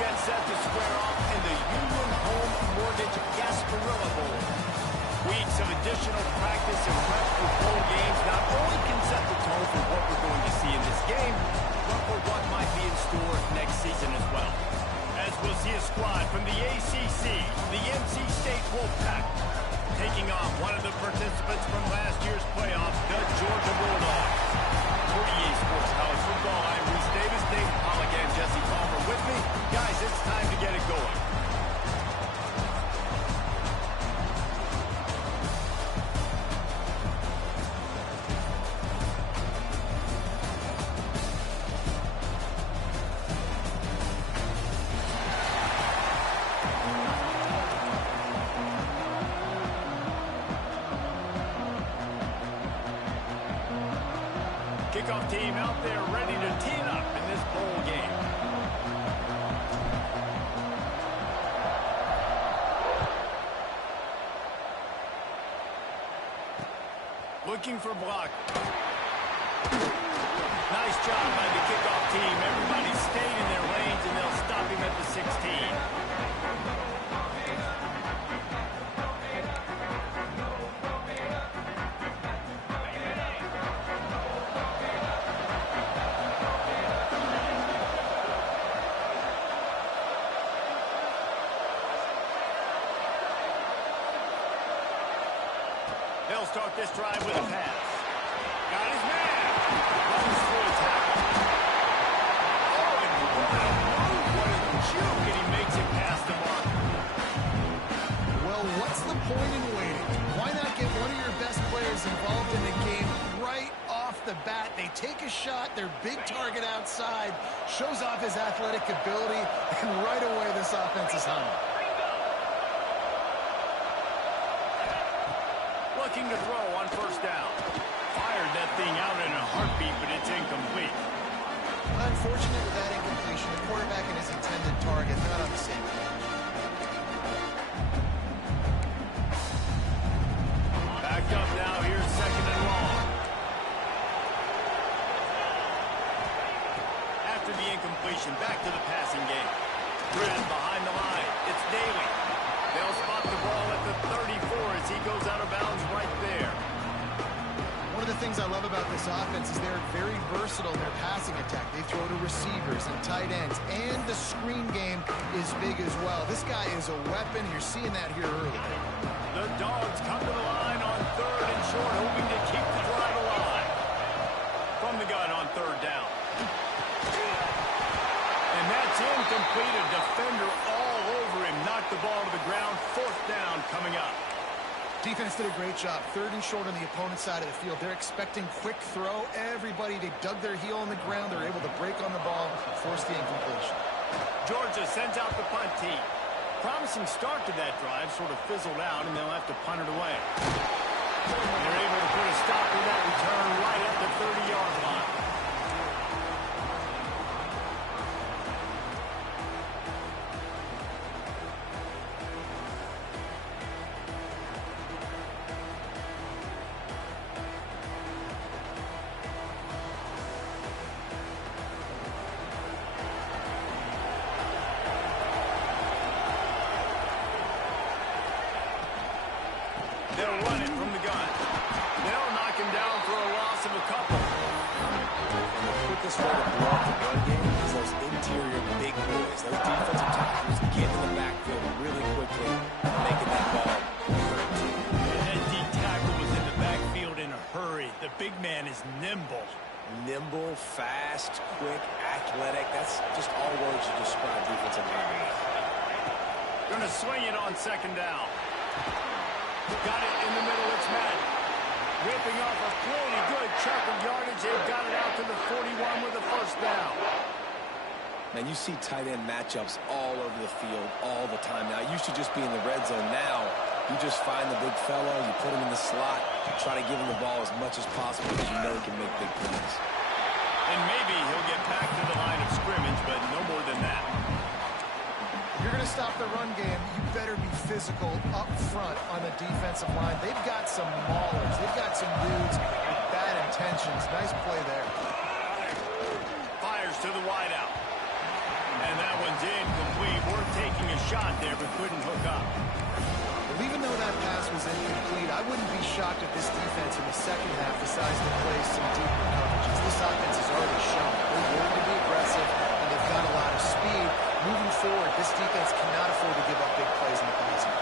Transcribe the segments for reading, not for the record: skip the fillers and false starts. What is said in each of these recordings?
get set to square off in the Union Home Mortgage Gasparilla Bowl. Weeks of additional practice and prep for bowl games not only can set the tone for what we're going to see in this game, but for what might be in store next season as well. As we'll see a squad from the ACC, the NC State Wolfpack, taking on one of the participants from last year's playoff, the Georgia Bulldogs. For EA Sports College Football, I'm Rnzo Davis, Dave Pollock, and Jesse Palmer with me. Guys, it's time to get it going. Kickoff team out there ready to tee it up in this bowl game. Looking for block. Nice job by the kickoff team. Everybody stayed in their lanes, and they'll stop him at the 16. They'll start this drive with a pass. Got his man. Runs through a tackle. Oh, and what a move. What a juke. And he makes it past the mark. Well, what's the point in waiting? Why not get one of your best players involved in the game right off the bat? They take a shot, their big target outside, shows off his athletic ability, and right away this offense is humming. Looking to throw on first down. Fired that thing out in a heartbeat, but it's incomplete. Unfortunate with that incompletion. The quarterback and his intended target not on the same page. Backed up now. Here's second and long. After the incompletion, back to the passing game. Grab behind the line. It's Daly. They'll spot the ball at the 34 as he goes out of bounds right there. One of the things I love about this offense is they're very versatile in their passing attack. They throw to receivers and tight ends, and the screen game is big as well. This guy is a weapon. You're seeing that here early. The Dogs come to the line on third and short, hoping to keep the drive alive. From the gun on third down. And that's incomplete. A defender all over him. Knocked the ball to the ground. Fourth down coming up. Defense did a great job. Third and short on the opponent's side of the field. They're expecting quick throw. Everybody, they dug their heel on the ground. They're able to break on the ball, force the incompletion. Georgia sends out the punt team. Promising start to that drive, sort of fizzled out, and they'll have to punt it away. They're able to put a stop to that return right at the 30-yard line. They'll run it from the gun. They'll knock him down for a loss of a couple. The quickest way to blow up the run game is those interior big boys. Those defensive tackles get in the backfield really quickly, making that ball hurt. And that D tackle was in the backfield in a hurry. The big man is nimble. Nimble, fast, quick, athletic. That's just all words to describe defensive linemen. Going to swing it on second down. Got it in the middle. It's Madden. Ripping off a pretty good chunk of yardage. They've got it out to the 41 with a first down. Man, you see tight end matchups all over the field all the time now. It used to just be in the red zone. Now, you just find the big fellow, you put him in the slot, try to give him the ball as much as possible because you know he can make big plays. And maybe he'll get back to the line of scrimmage, but no more than that. If you're going to stop the run game, you better be physical up front on the defensive line. They've got some maulers. They've got some dudes with bad intentions. Nice play there. Fires to the wideout. And that one's incomplete. We're taking a shot there, but couldn't hook up. Well, even though that pass was incomplete, I wouldn't be shocked if this defense in the second half decides to play some deeper coverages. This offense has already shown they're willing to be aggressive, and they've got a lot of speed. Moving forward, this defense cannot afford to give up big plays in the passing.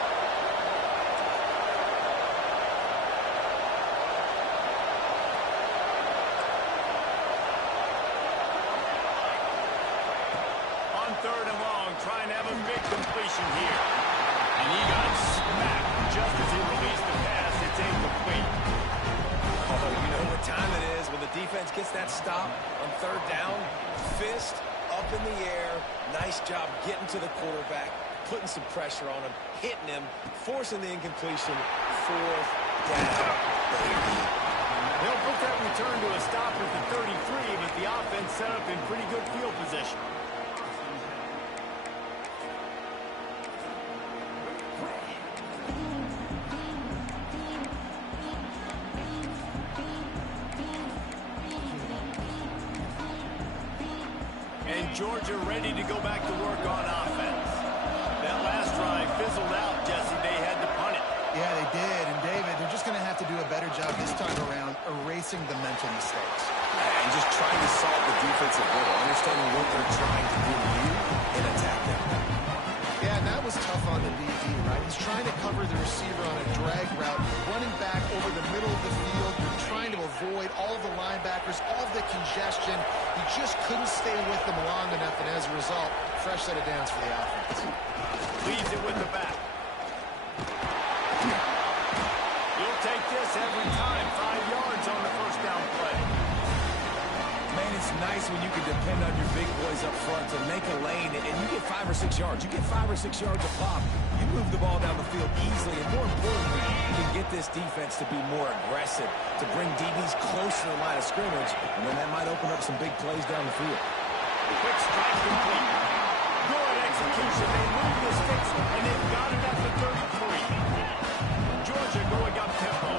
On 3rd and long, trying to have a big completion here. And he got smacked just as he released the pass. It's incomplete. Oh, you know what time it is when the defense gets that stop on 3rd down. Fist up in the air. Nice job getting to the quarterback, putting some pressure on him, hitting him, forcing the incompletion. 4th down, baby. They'll put that return to a stop at the 33, but the offense set up in pretty good field position. And Georgia ready to go back to work on offense. That last drive fizzled out, Jesse. They had to punt it. Yeah, they did. And, David, they're just going to have to do a better job this time around erasing the mental mistakes. And just trying to solve the defensive riddle, understanding what they're trying to do to you and attack them. Yeah, and that was tough on the DB, right? He's trying to cover the receiver on a drag route, running back over the middle of the field. You're trying to avoid all of the linebackers, all of the congestion. He just couldn't stay with them long enough, and as a result, fresh set of downs for the offense. Leaves it with the back. He'll take this every time. 5 yards on the 1st down play. Man, it's nice when you can depend on your big boys up front to make a lane, and you get 5 or 6 yards. You get 5 or 6 yards a pop. You move the ball down the field easily, and more importantly, you can get this defense to be more aggressive, to bring DBs close to the line of scrimmage, and then that might open up some big plays down the field. Quick strike complete. Good execution. They move the sticks, and they've got it at the 33. Georgia going up tempo.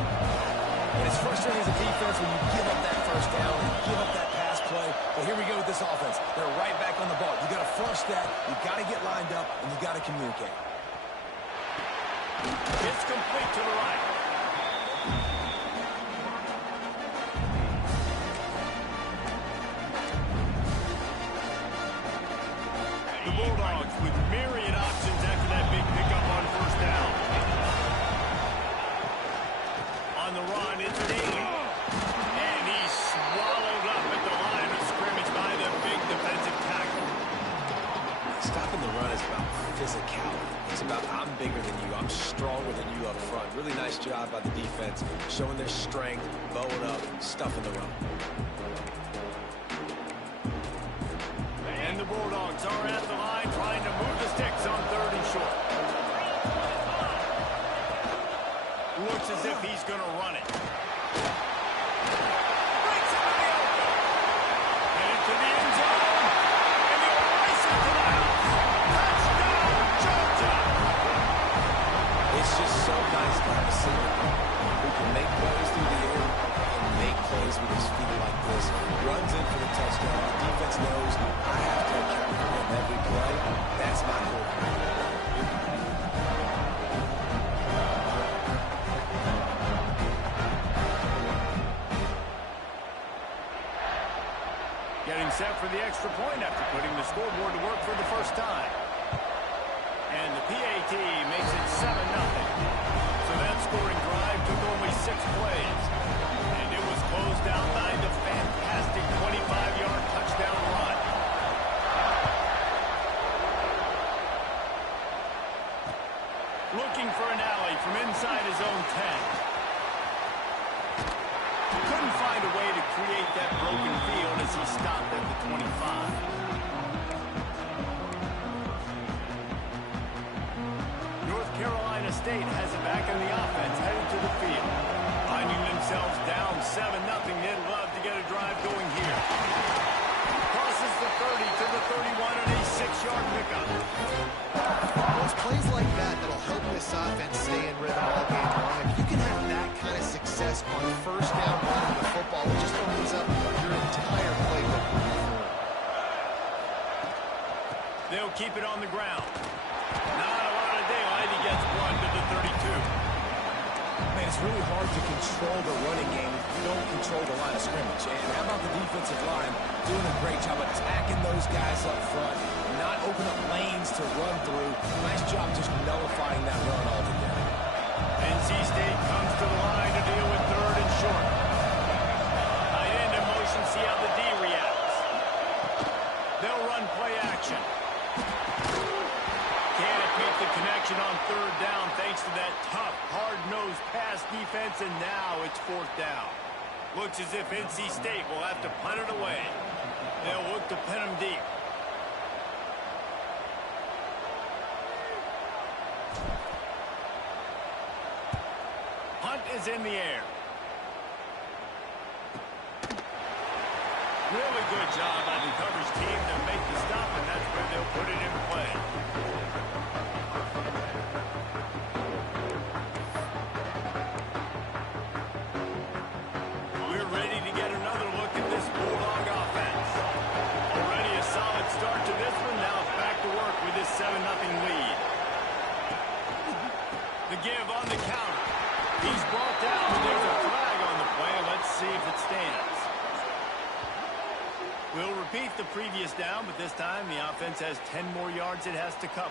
And it's frustrating as a defense when you give up that 1st down and give up that pass play. But here we go with this offense. They're right back on the ball. You got to flush that. You got to get lined up, and you got to communicate. It's complete to the right. The Bulldogs with myriad options after that big pickup on 1st down. On the run, it's Daly. And he's swallowed up at the line of scrimmage by the big defensive tackle. Stopping the run is about physicality. It's about I'm bigger than you. I'm stronger than you up front. Really nice job by the defense, showing their strength, bowing up, stuffing the run. And the Bulldogs are at the line trying to move the sticks on 3rd and short. Looks as if he's going to run it. Breaks into the open. And into the end zone. And he'll race it to the house. Touchdown, Georgia. It's just so nice to have a center who can make plays through the air and make plays with his feet like this. Runs in for the touchdown. The defense knows I have to account for him every play. That's my goal. Getting set for the extra point after putting the scoreboard to work for the 1st time. And the PAT makes it 7-0. So that scoring drive took only 6 plays. And it was closed out by the fantastic 25-yard touchdown run. Looking for an alley from inside his own 10. Couldn't find a way to create that broken field as he stopped at the 25. North Carolina State has it back in the offense, headed to the field. Finding themselves down 7-0, they'd love to get a drive going here. Crosses the 30 to the 31 on a 6-yard pickup. Well, it's plays like that that'll help this offense stay in rhythm all game long. If you can have that kind of success on 1st down running the football, it just opens up your entire playbook moving forward. keep it on the ground. Not a lot of daylight. He gets one to the 32. Man, it's really hard to control the running game if you don't control the line of scrimmage. And how about the defensive line doing a great job attacking those guys up front, not open up lanes to run through. Nice job just nullifying that run altogether. NC State comes to the line to deal with third and short. Tight end in motion, see how the D reacts. They'll run play action. Can't make the connection on third down thanks to that tough, hard-nosed pass defense, and now it's fourth down. Looks as if NC State will have to punt it away. They'll look to pin them deep. Punt is in the air. Really good job by the coverage team to make the stop, and that's where they'll put it in play. We're ready to get another look at this Bulldog offense. Already a solid start to this one. Now back to work with this 7-0 lead. The give on the counter. He's brought down, but there's a flag on the play. Let's see if it stands. We'll repeat the previous down, but this time the offense has 10 more yards it has to cover.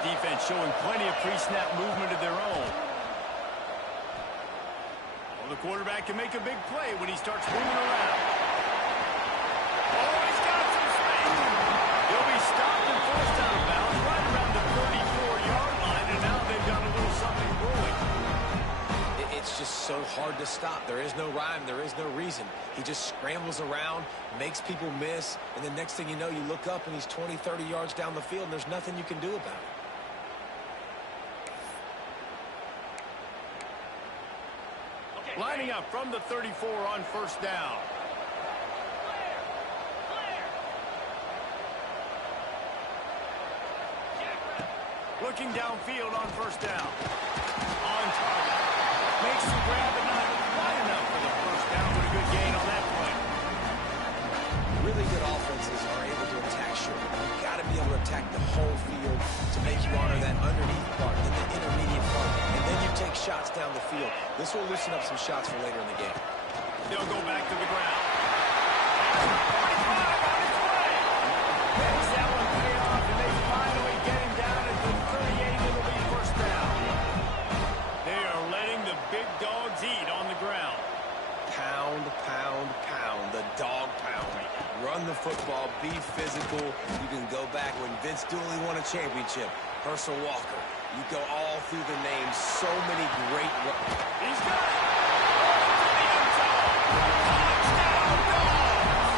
Defense showing plenty of pre-snap movement of their own. Well, the quarterback can make a big play when he starts moving around. Oh, he's got some space. He'll be stopped and forced out of bounds right around the 34-yard line, and now they've got a little something brewing. It's just so hard to stop. There is no rhyme. There is no reason. He just scrambles around, makes people miss, and the next thing you know, you look up and he's 20, 30 yards down the field, and there's nothing you can do about it. Lining up from the 34 on first down. Looking downfield on first down. On target. Makes the grab, but not quite enough for the first down, but a good gain on that play. Really good offenses are able to attack short. You've got to be able to attack the whole field to make you honor that underneath part, then the intermediate part, and then you take shots down the field. This will loosen up some shots for later in the game. They'll go back to the ground. 45 on his way. Makes that one pay off, and they finally get him down at the 38. It'll be first down. They are letting the big dogs eat on the ground. Pound, pound, pound. The dog pound. Run the football. Be physical. You can go back when Vince Dooley won a championship. Herschel Walker. You go all through the names. So many great... He's got it. Touchdown, Dogs!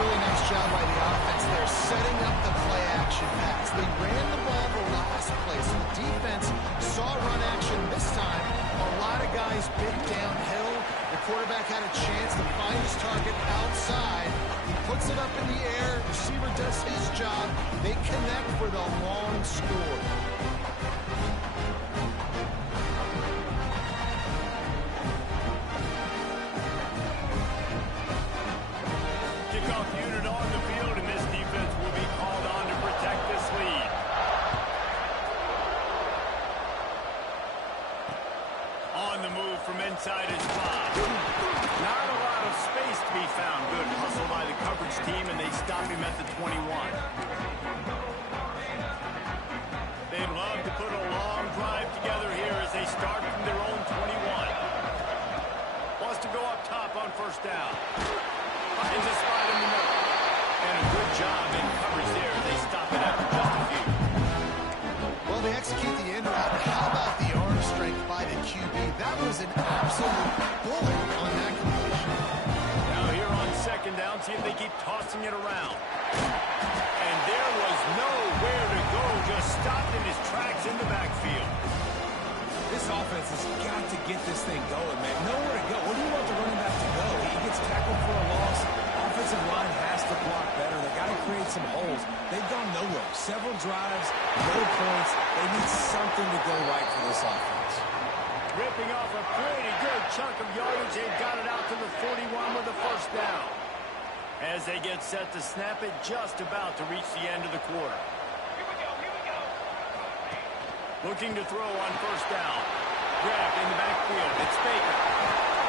Really nice job by the offense there, setting up the play action pass. They ran the ball the last play, so the defense saw run action this time. A lot of guys bit downhill. The quarterback had a chance to find his target outside. He puts it up in the air. Receiver does his job. They connect for the long score. Kickoff unit on the field, and this defense will be called on to protect this lead. On the move from inside his 5. Not a lot of space to be found. Good hustle by the coverage team, and they stop him at the 21. They'd love to put a long drive together here as they start from their own 21. Wants to go up top on first down. Finds a spot in the middle. And a good job in coverage there. They stop it after just a few. Well, they execute the in route. How about the arm strength by the QB? That was an absolute bullet on that completion. Now here on second down, see if they keep tossing it around. And there was nowhere to go, just stopped in his tracks in the backfield. This offense has got to get this thing going, man. Nowhere to go. Where do you want the running back to go? He gets tackled for a loss. Offensive line has to block better. They got to create some holes. They've gone nowhere. Several drives, no points. They need something to go right for this offense. Ripping off a pretty good chunk of yardage. They got it out to the 41 with a first down. As they get set to snap it, just about to reach the end of the quarter. Looking to throw on first down. Grab in the backfield. It's Baker.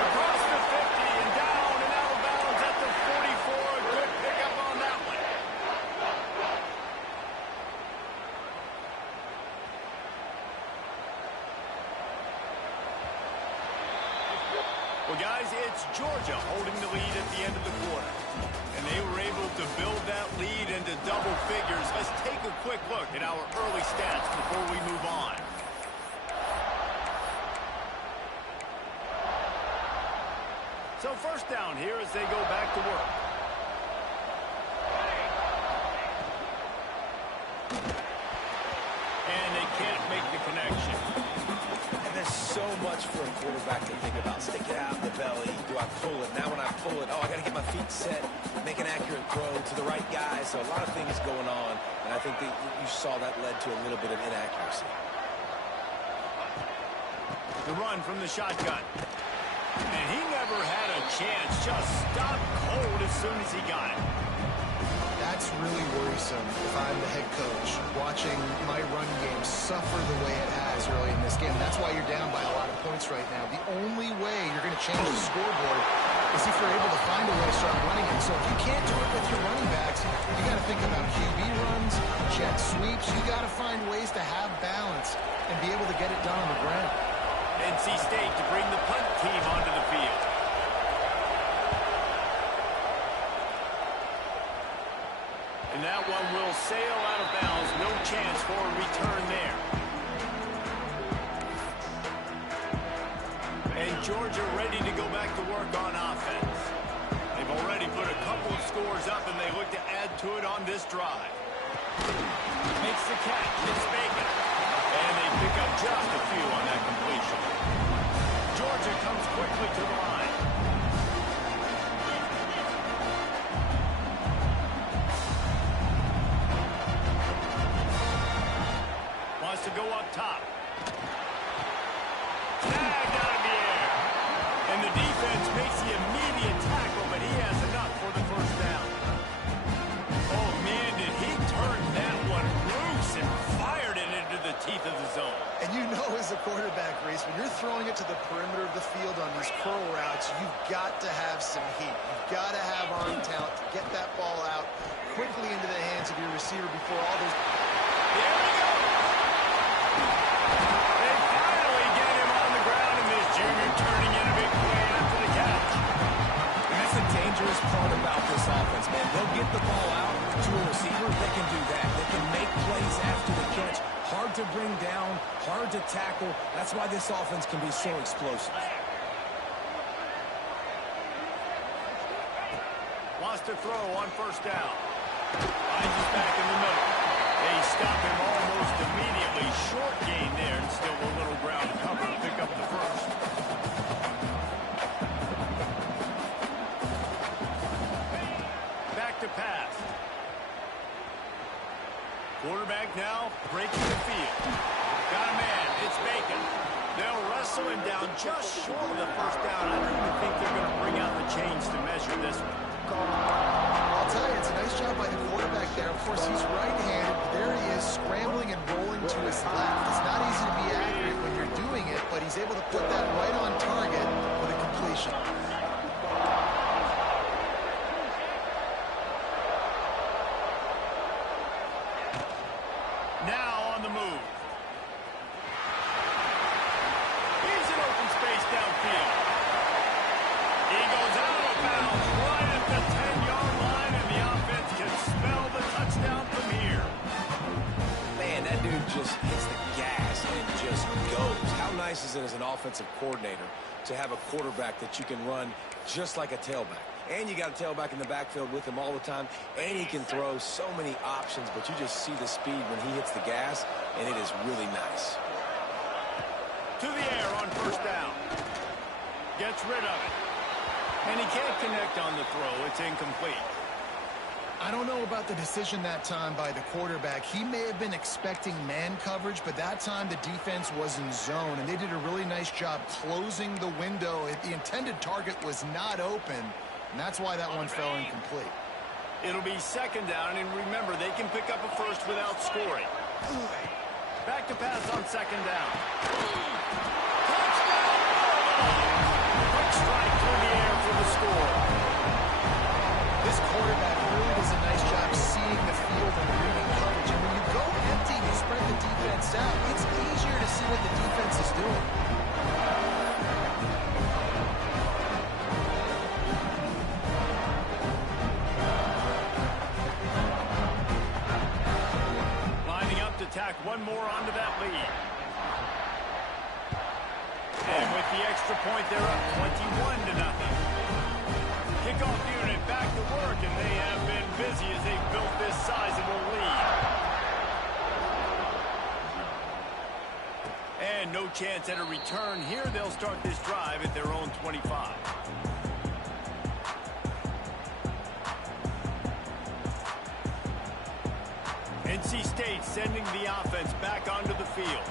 Across the 50 and down and out of bounds at the 44. A good pickup on that one. Well, guys, it's Georgia holding the lead at the end of the quarter. And they were able to build that lead into double figures. Let's take a quick look at our early stats before we move on. So first down here as they go back to work. And they can't make the connection. And there's so much for a quarterback to think about. Stick it out in the belly. Do I pull it? Now when I pull it, I got to get my feet set, make an accurate throw to the right guy. So a lot of things going on. And I think that you saw that led to a little bit of inaccuracy. The run from the shotgun. And he never had a chance. Just stopped cold as soon as he got it. That's really worrisome if I'm the head coach, watching my run game suffer the way it has early in this game. That's why you're down by a lot of points right now. The only way you're going to change the scoreboard is if you're able to find a way to start running it. So if you can't do it with your running backs, you got to think about QB runs, jet sweeps. You got to find ways to have balance and be able to get it done on the ground. NC State to bring the punt team onto the field. And that one will sail out of bounds. No chance for a return there. And Georgia ready to go back to work on offense. They've already put a couple of scores up, and they look to add to it on this drive. Makes the catch. It's Baker. And they pick up just a few on that completion. Georgia comes quickly to the line. Wants to go up top. Tagged out of the air. And the defense makes the immediate tackle, but he has enough for the first down. Oh, man, did he turn that one loose and fired it into the teeth of the zone. And you know as a quarterback, Reese, when you're throwing it to the perimeter of the field on these curl routes, you've got to have some heat. You've got to have arm talent to get that ball out quickly into the hands of your receiver before all those... There we go! They finally get him on the ground, and this junior turning in a big play after the catch. And that's the dangerous part about this offense, man. They'll get the ball out to a receiver. They can do that. They can make plays after the catch. Hard to bring down, hard to tackle. That's why this offense can be so explosive. Wants to throw on first down. Finds us back in the middle. They stop him almost immediately. Short gain there, and still a little ground cover to pick up the first. Back to pass. Quarterback now breaking the field. Got a man. It's Bacon. They'll wrestle him down just short of the first down. I don't even think they're going to bring out the chains to measure this one. I'll tell you, it's a nice job by the quarterback there. Of course, he's right-handed. There he is, scrambling and rolling to his left. It's not easy to be accurate when you're doing it, but he's able to put that right on target for the completion. Now on the move. Here's an open space downfield. He goes out of bounds right at the 10-yard line, and the offense can smell the touchdown from here. Man, that dude just hits the gas and just goes. How nice nice is it as an offensive coordinator to have a quarterback that you can run just like a tailback. And you got a tailback in the backfield with him all the time, and he can throw so many options, but you just see the speed when he hits the gas, and it is really nice. To the air on first down. Gets rid of it. And he can't connect on the throw. It's incomplete. I don't know about the decision that time by the quarterback. He may have been expecting man coverage, but that time the defense was in zone, and they did a really nice job closing the window. The intended target was not open, and that's why that one fell incomplete. It'll be second down, and remember, they can pick up a first without scoring. Back to pass on second down. Touchdown! Quick strike through the air for the score. This quarterback really does a nice job seeing the field and reading coverage. And when you go empty, you spread the defense out. It's easier to see what the defense is doing. Lining up to tack one more onto that lead. And with the extra point, they're up 21-0. Kickoff unit back to work, and they have been busy as they've built this sizable lead. And no chance at a return here. They'll start this drive at their own 25. NC State sending the offense back onto the field.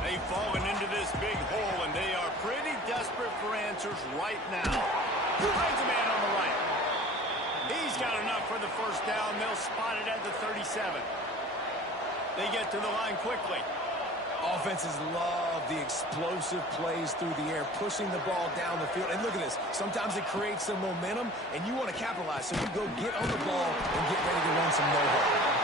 They've fallen into this big hole, and they are pretty desperate for answers right now. Finds a man on the right. He's got enough for the first down. They'll spot it at the 37. They get to the line quickly. Offenses love the explosive plays through the air, pushing the ball down the field. And look at this. Sometimes it creates some momentum, and you want to capitalize. So you go get on the ball and get ready to run some no-huddle.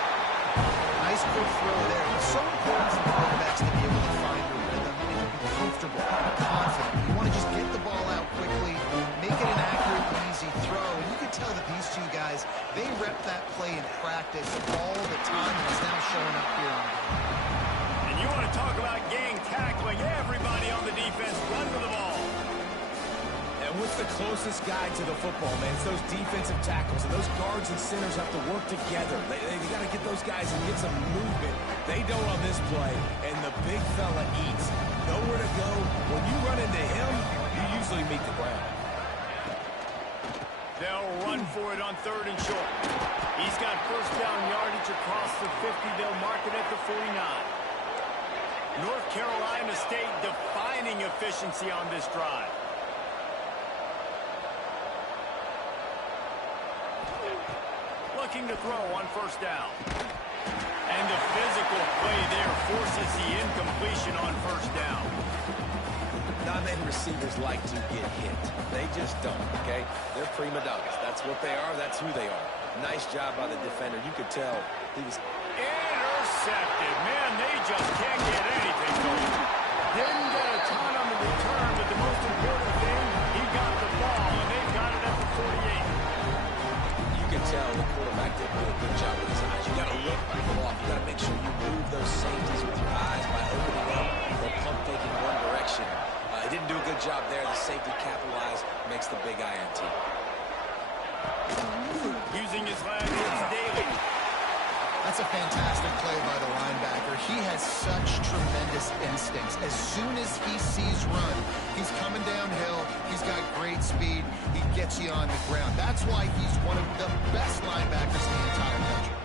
Nice quick throw there. It's so important for quarterbacks to be able to find a rhythm and to be comfortable, confident. You want to just get the ball out quickly, make it an accurate, easy throw. And you can tell that these two guys, they rep that play in practice all the time, and it's now showing up here on the game. And you want to talk about gang tackling. Everybody on the defense run to the ball. And what's the closest guy to the football, man? It's those defensive tackles, and those guards and centers have to work together. They got to get those guys and get some movement. They don't on this play, and the big fella eats. Nowhere to go. When you run into him, you usually meet the ground. They'll run for it on third and short. He's got first down yardage across the 50. They'll mark it at the 49. North Carolina State defining efficiency on this drive. Looking to throw on first down. And the physical play there forces the incompletion on first down. Non-man receivers like to get hit. They just don't, okay? They're prima donnas. That's what they are. That's who they are. Nice job by the defender. You could tell he was... Intercepted. Man, they just can't get anything going. Didn't get a ton on the return, but the most important thing, he got the ball, and they've got it at the 48. You can tell the quarterback did do a good job with his eyes. You got to look for the ball. You got to make sure you move those safeties with your eyes by opening up or pump faking one direction. He didn't do a good job there. The safety capitalized, makes the big INT. Using his legs, it's Daly. That's a fantastic play by the linebacker. He has such tremendous instincts. As soon as he sees run, he's coming downhill. He's got great speed. He gets you on the ground. That's why he's one of the best linebackers in the entire country.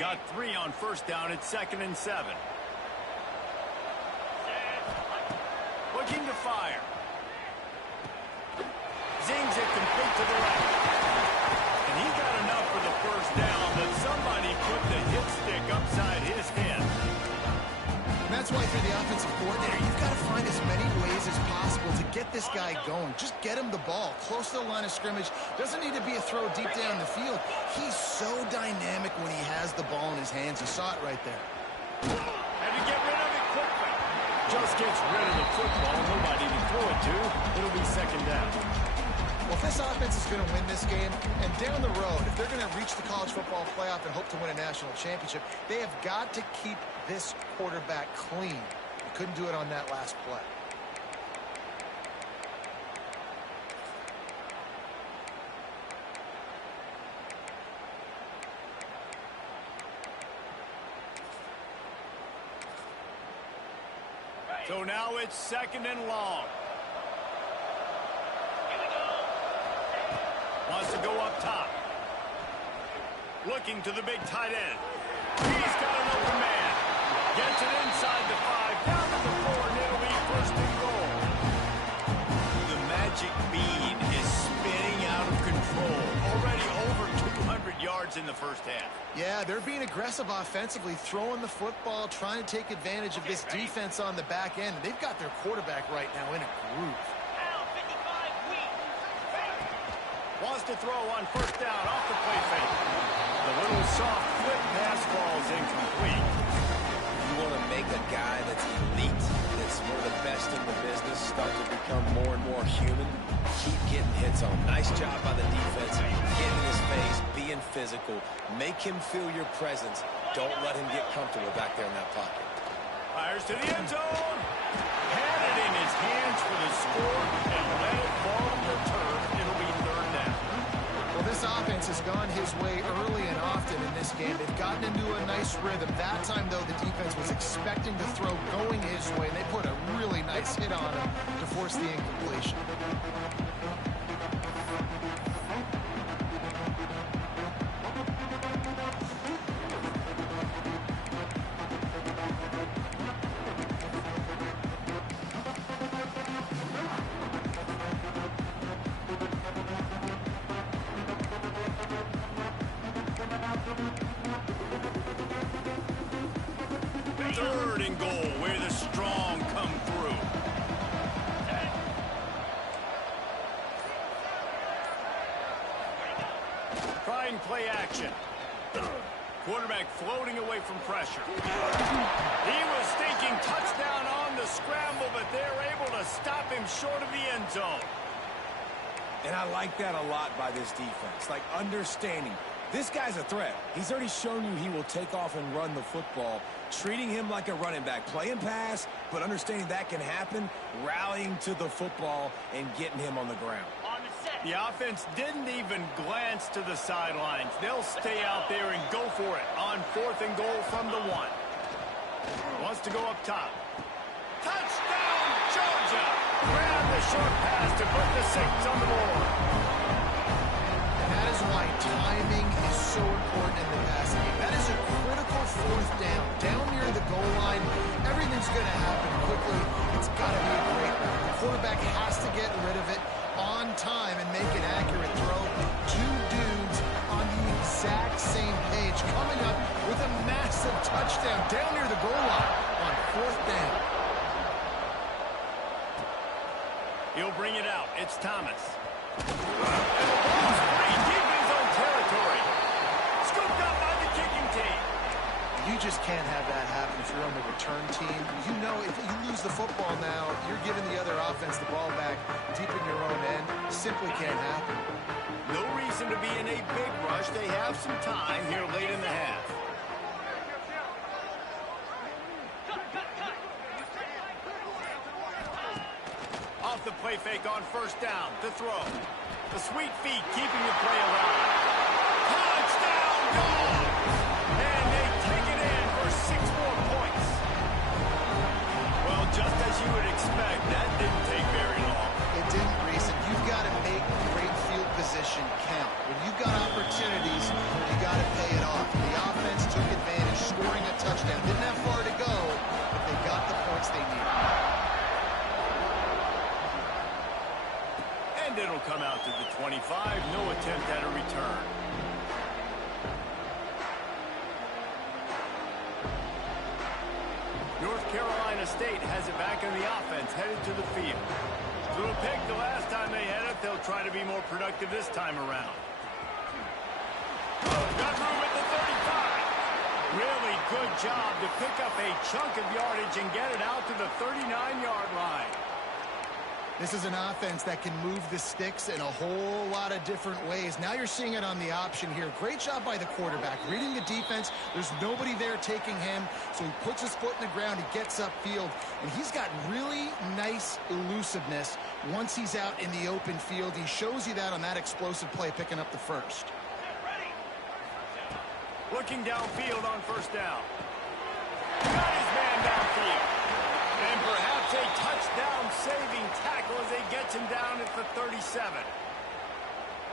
Got 3 on first down at 2nd and 7. Looking to fire. Zings it complete to the right. And he got enough for the first down, but somebody put the hit stick upside his head. And that's why for the offensive coordinator, you've got to find as many ways as possible to get this guy going. Just get him the ball close to the line of scrimmage. Doesn't need to be a throw deep down the field. He's so dynamic when he has the ball in his hands. You saw it right there. Had to get rid of it quickly. Just gets rid of the football. Nobody to throw it to. It'll be second down. Well, if this offense is going to win this game, and down the road, if they're going to reach the college football playoff and hope to win a national championship, they have got to keep this quarterback clean. They couldn't do it on that last play. So now it's 2nd and long. Wants to go up top. Looking to the big tight end. He's got an open man. Gets it inside the 5. Down to the 4. And it'll be 1st and goal. The magic bean is spinning out of control. Already over 200 yards in the 1st half. Yeah, they're being aggressive offensively, throwing the football, trying to take advantage of this defense on the back end. They've got their quarterback right now in a groove. Wants to throw on 1st down off the play fake. The little soft quick pass falls incomplete. You want to make a guy that's elite, that's one of the best in the business, start to become more and more human. Keep getting hits on. Nice job by the defense. Get in his face, being physical. Make him feel your presence. Don't let him get comfortable back there in that pocket. Fires to the end zone. Had it in his hands for the score and let it fall to the turf. It'll be 3rd down. Well, this offense has gone his way early and often in this game. They've gotten into a nice rhythm. That time, though, the defense was expecting to throw going his way, and they put a really nice hit on him to force the incompletion. Third and goal, where the strong come through. Trying play action. Quarterback floating away from pressure. He was thinking touchdown on the scramble, but they're able to stop him short of the end zone. And I like that a lot by this defense. Like, understanding this guy's a threat. He's already shown you he will take off and run the football. Treating him like a running back. Play and pass, but understanding that can happen. Rallying to the football and getting him on the ground. The offense didn't even glance to the sidelines. They'll stay out there and go for it on 4th and goal from the 1. Wants to go up top. Touchdown, Georgia! Grab the short pass to put the 6 on the board. And that is why timing is so important in the passing game. That is a critical 4th down. Down near the goal line, everything's going to happen quickly. It's got to be a great route. The quarterback has to get rid of it on time and make an accurate throw. 2 dudes on the exact same page, coming up with a massive touchdown down near the goal line on 4th down. He'll bring it out. It's Thomas. And the ball's free deep in his own territory. Scooped up by the kicking team. You just can't have that happen if you're on the return team. You know, if you lose the football now, you're giving the other offense the ball back deep in your own end. It simply can't happen. No reason to be in a big rush. They have some time here late in the half. Off the play fake on 1st down to throw. The sweet feet keeping the play alive. Touchdown, goal! And they take it in for 6 more points. Well, just as you would expect, that didn't take very long. It didn't, Reese. You've got to make great field position count. When you've got opportunities, you got to pay it off. The offense took advantage, scoring a touchdown. Didn't have far to go, but they got the points they needed. And it'll come out to the 25. No attempt at a return. North Carolina State has it back on the offense, headed to the field. Threw a pick the last time they had it. They'll try to be more productive this time around. Got room at the 35. Really good job to pick up a chunk of yardage and get it out to the 39-yard line. This is an offense that can move the sticks in a whole lot of different ways. Now you're seeing it on the option here. Great job by the quarterback. Reading the defense, there's nobody there taking him, so he puts his foot in the ground, he gets upfield, and he's got really nice elusiveness once he's out in the open field. He shows you that on that explosive play, picking up the first. Looking downfield on first down. Got his man downfield. And perhaps a touchdown-saving tackle as he gets him down at the 37.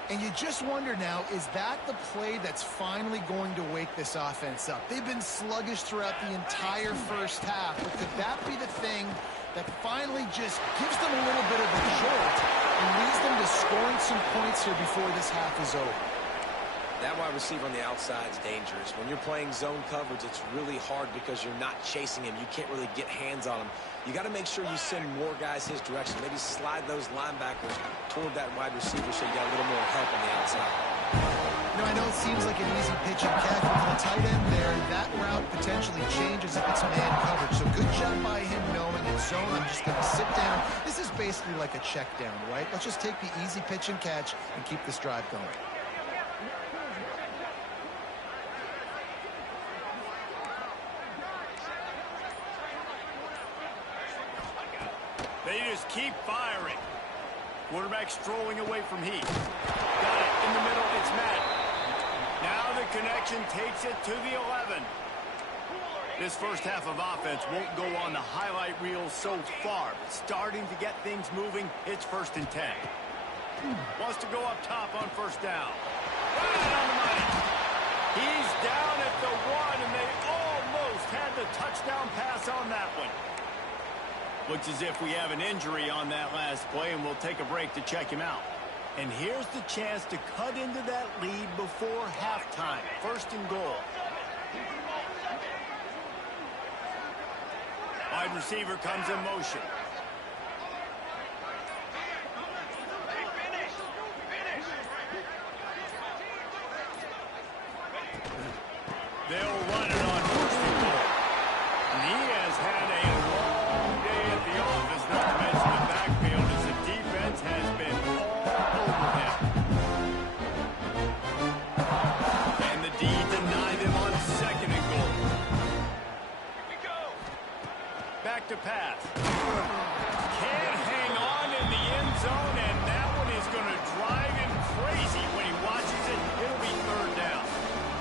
And you just wonder now, is that the play that's finally going to wake this offense up? They've been sluggish throughout the entire first half, but could that be the thing that finally just gives them a little bit of a jolt and leads them to scoring some points here before this half is over? That wide receiver on the outside is dangerous. When you're playing zone coverage, it's really hard because you're not chasing him. You can't really get hands on him. You got to make sure you send more guys his direction. Maybe slide those linebackers toward that wide receiver so you got a little more help on the outside. You know, I know it seems like an easy pitch and catch, but for the tight end there, that route potentially changes if it's man coverage. So good job by him knowing it's zone. I'm just going to sit down. This is basically like a check down, right? Let's just take the easy pitch and catch and keep this drive going. They just keep firing. Quarterback strolling away from Heath. Got it in the middle. It's Madden. Now the connection takes it to the 11. This first half of offense won't go on the highlight reel so far, but starting to get things moving. It's 1st and 10. Wants to go up top on first down. Right on the money. He's down at the 1, and they almost had the touchdown pass on that one. Looks as if we have an injury on that last play, and we'll take a break to check him out. And here's the chance to cut into that lead before halftime. 1st and goal. Wide receiver comes in motion. They'll run it on 1st and goal. And he has had a long day at the office, not to mention the backfield, as the defense has been all over him. And the D denied him on 2nd and goal. Here we go. Back to pass. Can't hang on in the end zone, and that one is going to drive him crazy when he watches it. It'll be 3rd down.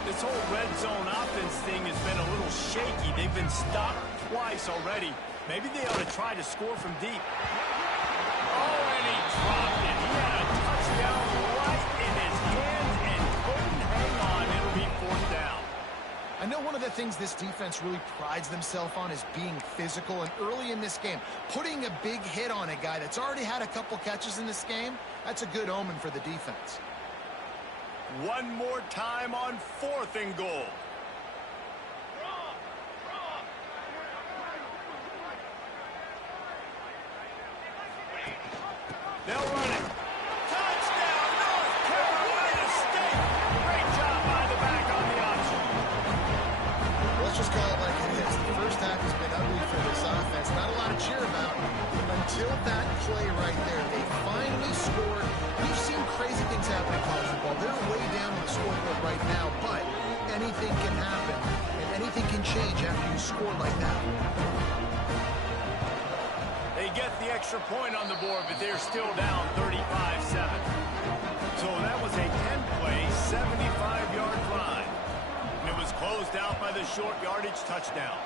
This whole red zone offense thing has been a little shaky. They've been stopped twice already. Maybe they ought to try to score from deep. Oh, and he dropped it. He had a touchdown right in his hands and couldn't hang on. It'll be 4th down. I know one of the things this defense really prides themselves on is being physical, and early in this game, putting a big hit on a guy that's already had a couple catches in this game, that's a good omen for the defense. One more time on 4th and goal. They'll run it. Touchdown, North Carolina State. Great job by the back on the option. Let's just call it like it is. The first half has been ugly for this offense. Not a lot to cheer about until that play right there. They finally scored. We've seen crazy things happen in college football. They're way down on the scoreboard right now, but anything can happen, and anything can change after you score like that. They get the extra point on the board, but they're still down 35-7. So that was a 10-play, 75-yard drive. And it was closed out by the short yardage touchdown.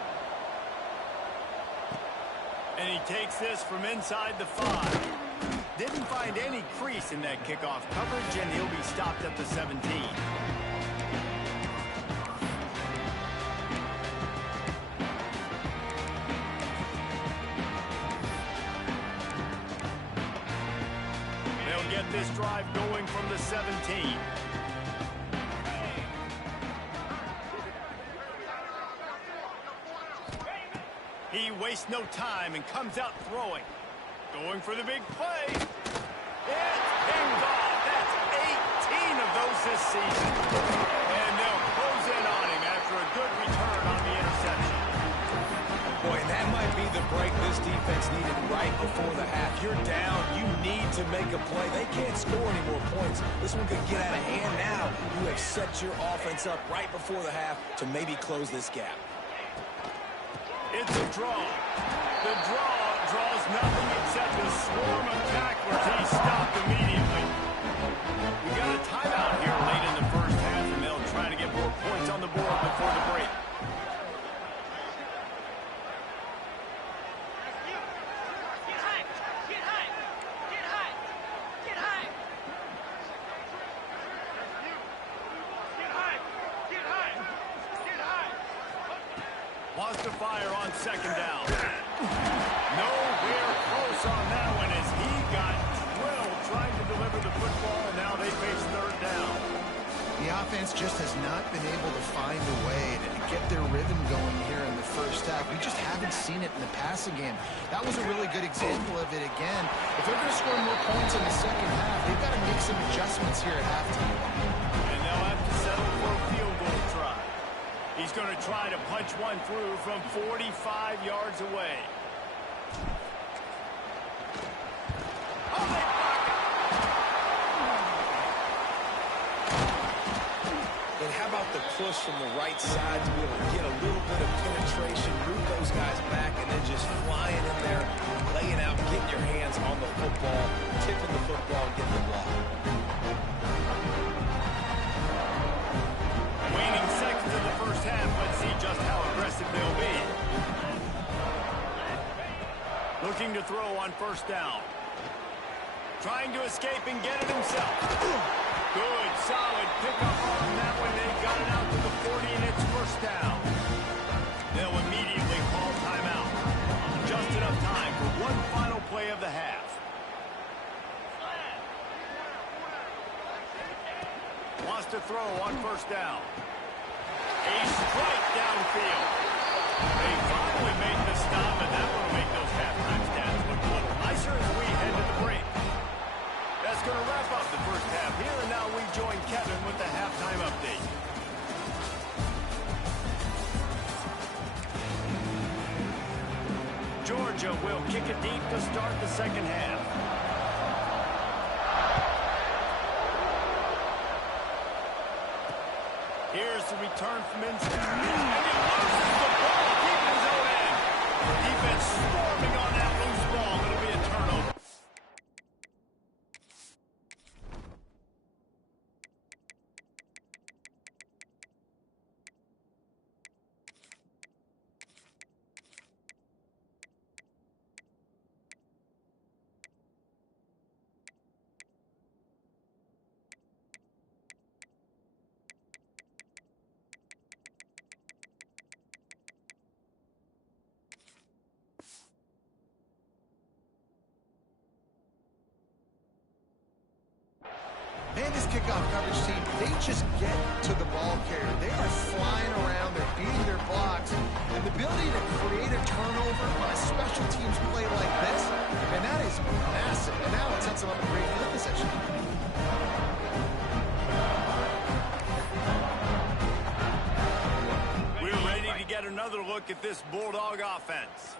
And he takes this from inside the 5. Didn't find any crease in that kickoff coverage, and he'll be stopped at the 17. They'll get this drive going from the 17. He wastes no time and comes out throwing. Going for the big play. It's pinged off. That's 18 of those this season. And they'll close in on him after a good return on the interception. Boy, that might be the break this defense needed right before the half. You're down. You need to make a play. They can't score any more points. This one could get out of hand now. You have set your offense up right before the half to maybe close this gap. It's a draw. The draw draws nothing except a swarm of tacklers. He stopped immediately. We got a timeout here late in the first half, and they'll try to get more points on the board before the break. Wants to fire on second down. Nowhere close on that one as he got drilled trying to deliver the football, and now they face third down. The offense just has not been able to find a way to get their rhythm going here in the first half. We just haven't seen it in the passing game. That was a really good example of it again. If they're going to score more points in the second half, they've got to make some adjustments here at halftime. And they'll have to settle for a field goal try. He's going to try to punch one through from 45 yards away. Oh, they block it. And how about the push from the right side to be able to get a little bit of penetration, root those guys back, and then just flying in there, laying out, getting your hands on the football, tipping the football, and getting the block. Waning seconds in the first half. Let's see just how aggressive they'll be. Looking to throw on first down. Trying to escape and get it himself. Good, solid pickup on that one. They got it out to the 40, and it's first down. They'll immediately call timeout. Just enough time for one final play of the half. Wants to throw on first down. A strike downfield. They finally made the stop, and that will make those halftime stats look a little nicer as we head to the break. That's going to wrap up the first half here, and now we join Kevin with the halftime update. Georgia will kick it deep to start the second half. Here's the return from inside. And he loses the ball deep in his own end. The defense storming on that loose ball. It'll be a turnover. Man, this kickoff coverage team, they just get to the ball carrier. They are flying around, they're beating their blocks, and the ability to create a turnover on a special teams play like this, and that is massive. And now it sets them up in great field position. We're ready to get another look at this Bulldog offense.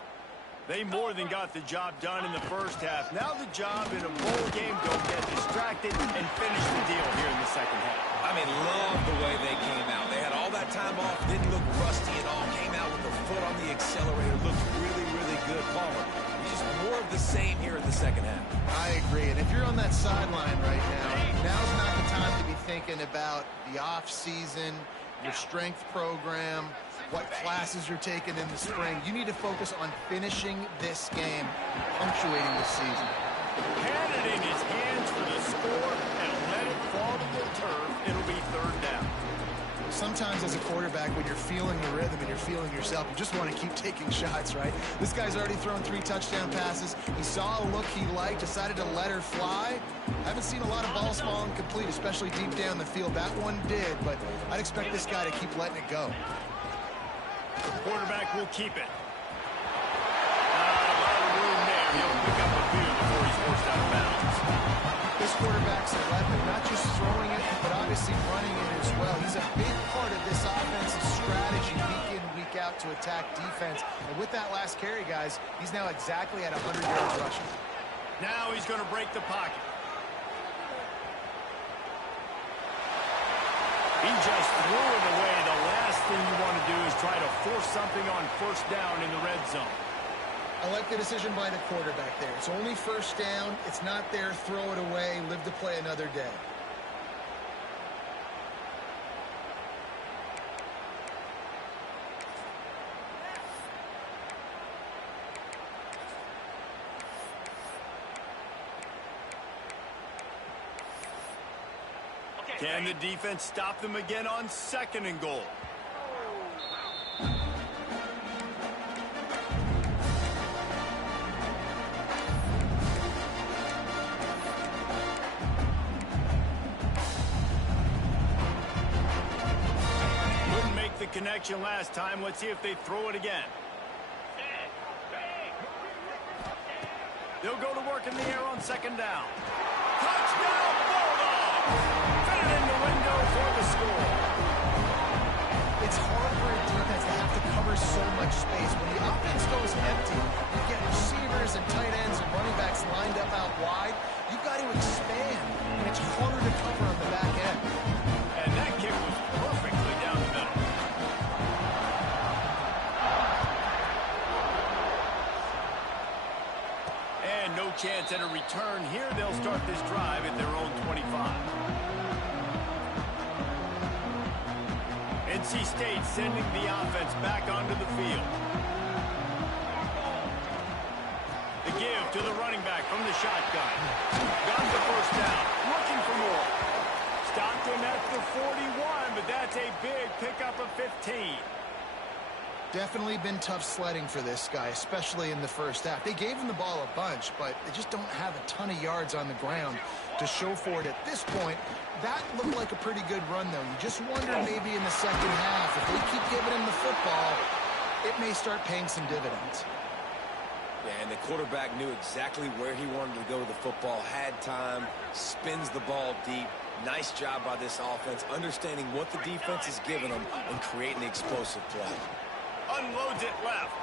They more than got the job done in the first half. Now the job in a bowl game, don't get distracted and finish the deal here in the second half. I mean, love the way they came out. They had all that time off, didn't look rusty at all, came out with the foot on the accelerator, looked really, really good. Palmer, just more of the same here in the second half. I agree, and if you're on that sideline right now, now's not the time to be thinking about the off-season, your strength program, what classes you're taking in the spring. You need to focus on finishing this game, punctuating this season. Had it in his hands for the score and let it fall to the turf. It'll be third down. Sometimes as a quarterback, when you're feeling the rhythm and you're feeling yourself, you just want to keep taking shots, right? This guy's already thrown 3 touchdown passes. He saw a look he liked, decided to let her fly. Haven't seen a lot of balls fall incomplete, especially deep down the field. That one did, but I'd expect this guy to keep letting it go. The quarterback will keep it. A lot of room there. He'll pick up a few before he's forced out of bounds. This quarterback's a weapon, not just throwing it, but obviously running it as well. He's a big part of this offensive strategy week in, week break out to attack defense. And with that last carry, guys, he's now exactly at 100 yards rushing. Now he's going to break the pocket. He just threw it away. The last thing you want to do is try to force something on first down in the red zone. I like the decision by the quarterback there. It's only first down. It's not there. Throw it away. Live to play another day. Can the defense stop them again on 2nd and goal? Couldn't make the connection last time. Let's see if they throw it again. They'll go to work in the air on 2nd down. Touchdown, Bulldogs! Fit it in the window for the score. It's hard for a defense to have to cover so much space. When the offense goes empty, you get receivers and tight ends and running backs lined up out wide. You've got to expand, and it's harder to cover on the back end. And that kick was perfectly down the middle. And no chance at a return here. They'll start this drive at their own 25. NC State sending the offense back onto the field. The give to the running back from the shotgun. Got the first down. Looking for more. Stopped him at the 41, but that's a big pickup of 15. Definitely been tough sledding for this guy, especially in the first half. They gave him the ball a bunch, but they just don't have a ton of yards on the ground to show for it at this point. That looked like a pretty good run, though. You just wonder maybe in the second half, if they keep giving him the football, it may start paying some dividends. Yeah, and the quarterback knew exactly where he wanted to go with the football, had time, spins the ball deep. Nice job by this offense, understanding what the defense is giving them and creating the explosive play. Unloads it left.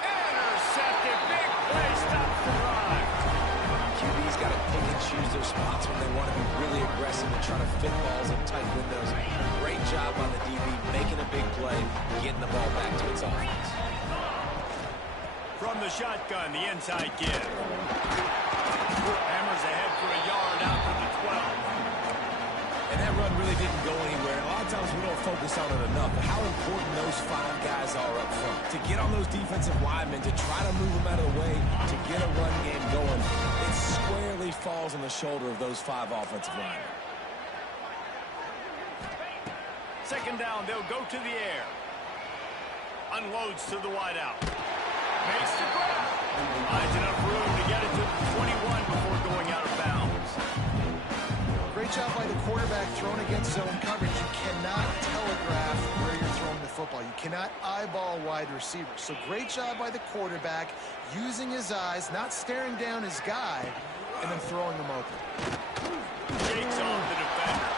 Intercepted. Big play. Stops the drive. QB's got to pick and choose their spots when they want to be really aggressive and try to fit balls in tight windows. Great job on the DB, making a big play, getting the ball back to its offense. From the shotgun, the inside give. Hammers ahead for a yard out to the 12. And that run really didn't go anywhere. A lot of times we don't focus on it enough, but how important those 5 guys are up front. To get on those defensive linemen, to try to move them out of the way, to get a run game going, it squarely falls on the shoulder of those 5 offensive linemen. 2nd down, they'll go to the air. Unloads to the wideout. Makes the grab. Finds enough room to get it to the 21 before going out of bounds. Great job by the quarterback thrown against zone coverage. You cannot telegraph where you're throwing the football. You cannot eyeball wide receivers. So great job by the quarterback using his eyes, not staring down his guy, and then throwing him open. Shakes off the defender.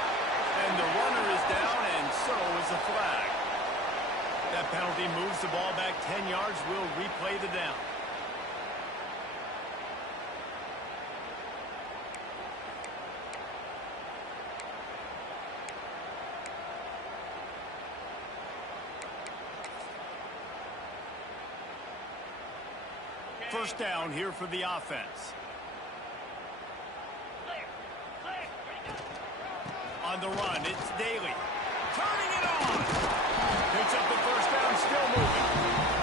And the runner is down, and so is the flag. That penalty moves the ball back 10 yards. We'll replay the down. First down here for the offense. On the run, it's Daly. Turning it on. Picks up the first down, still moving.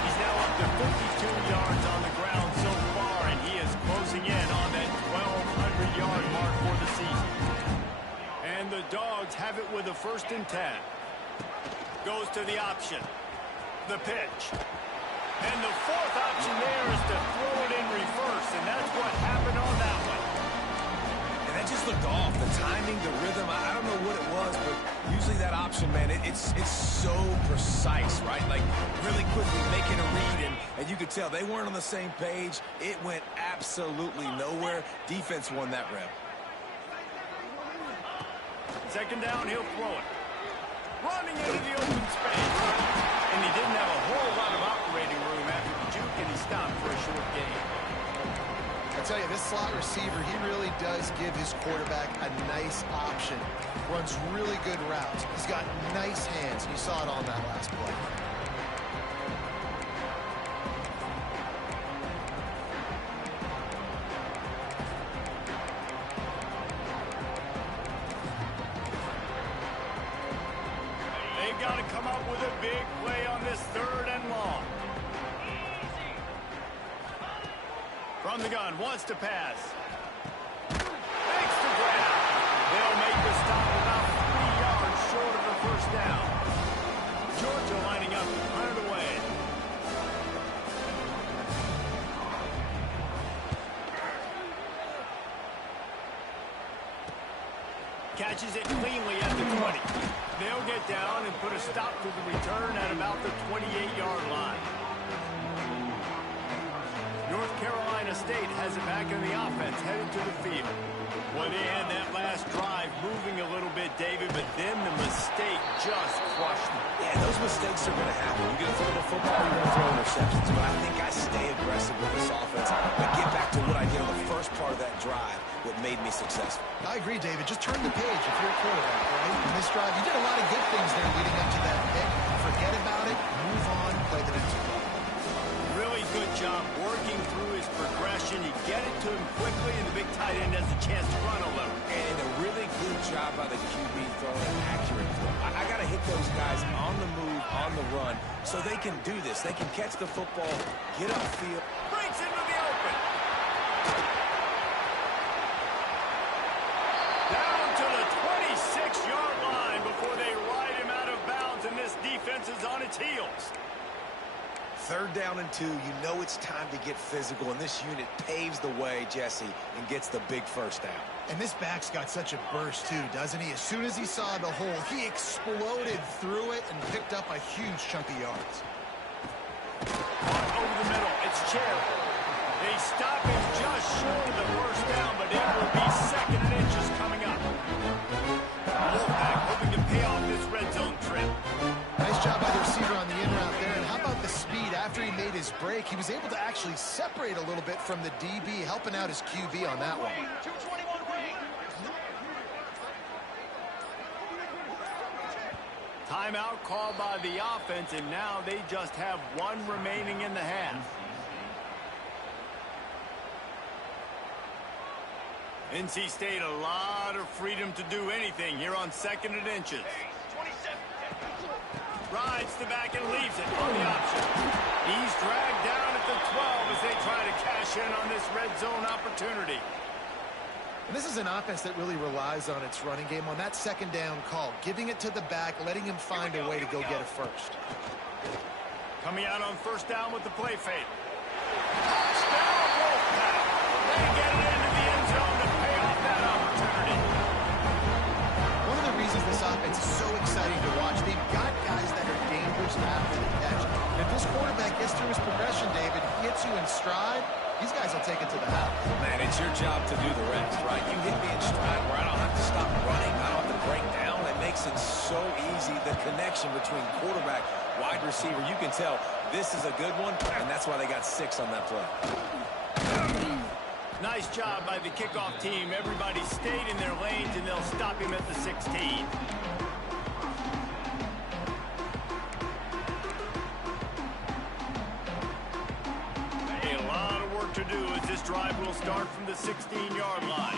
He's now up to 52 yards on the ground so far, and he is closing in on that 1,200-yard mark for the season. And the Dogs have it with a 1st and 10. Goes to the option. The pitch. And the 4th option there is to throw it in reverse, and that's what happened on that one. And that just looked off. The timing, the rhythm, I don't know what it was, but usually that option, man, it's so precise, right? Like, really quickly making a read, and you could tell they weren't on the same page. It went absolutely nowhere. Defense won that rep. 2nd down, he'll throw it. Running into the open space. And he didn't have a whole lot of operating room after the juke, and he stopped for a short gain. I tell you, this slot receiver, he really does give his quarterback a nice option. Runs really good routes. He's got nice hands. You saw it on that last play. They've got to come up with a big play on this 3rd and long. From the gun, wants to pass. Makes the grab. They'll make the stop about 3 yards short of the first down. Georgia lining up to run it away. Catches it cleanly at the 20. They'll get down and put a stop to the return at about the 28-yard line. North Carolina State has it back in the offense, headed to the field. Well, they had that last drive moving a little bit, David, but then the mistake just crushed them. Yeah, those mistakes are going to happen. You're going to throw the football, you're going to throw interceptions. But I think I stay aggressive with this offense. I get back to what I did on the first part of that drive, what made me successful. I agree, David. Just turn the page if you're a quarterback, right? In this drive, you did a lot of good things there leading up to that pick. Forget about it, move on, play the next play. Really good job working through his progression. You get it to him quickly, and the big tight end has a chance to run a little. And a really good job by the QB throwing an accurate throw. I got to hit those guys on the move, on the run, so they can do this. They can catch the football, get upfield. Breaks into the open. Down to the 26-yard line before they ride him out of bounds, and this defense is on its heels. 3rd down and 2, you know it's time to get physical, and this unit paves the way, Jesse, and gets the big first down. And this back's got such a burst, too, doesn't he? As soon as he saw the hole, he exploded through it and picked up a huge chunk of yards. Over the middle, it's Cherry. They stop him just short of the first down, but it will be 2nd and inches coming up. Wolfpack hoping to pay off this red zone trip. Nice job by the receiver on the in route there. And how about the speed? After he made his break, he was able to actually separate a little bit from the DB, helping out his QB on that one. Timeout called by the offense, and now they just have 1 remaining in the half. NC State a lot of freedom to do anything here on 2nd and inches. Rides the back and leaves it on the option. He's dragged down at the 12 as they try to cash in on this red zone opportunity. And this is an offense that really relies on its running game on that 2nd down call, giving it to the back, letting him find a way to go get a first. Coming out on 1st down with the play fake. Touchdown, Wolfpack. They get it into the end zone to pay off that opportunity. One of the reasons this offense is so exciting to watch, they've got guys that are dangerous after the catch. And if this quarterback gets through his progression, David, hits you in stride, these guys will take it to the house. Man, it's your job to do the rest, right? You hit me in stride where I don't have to stop running. I don't have to break down. It makes it so easy. The connection between quarterback, wide receiver, you can tell this is a good one, and that's why they got 6 on that play. Nice job by the kickoff team. Everybody stayed in their lanes, and they'll stop him at the 16. A lot of work to do as this drive will start from the 16-yard line.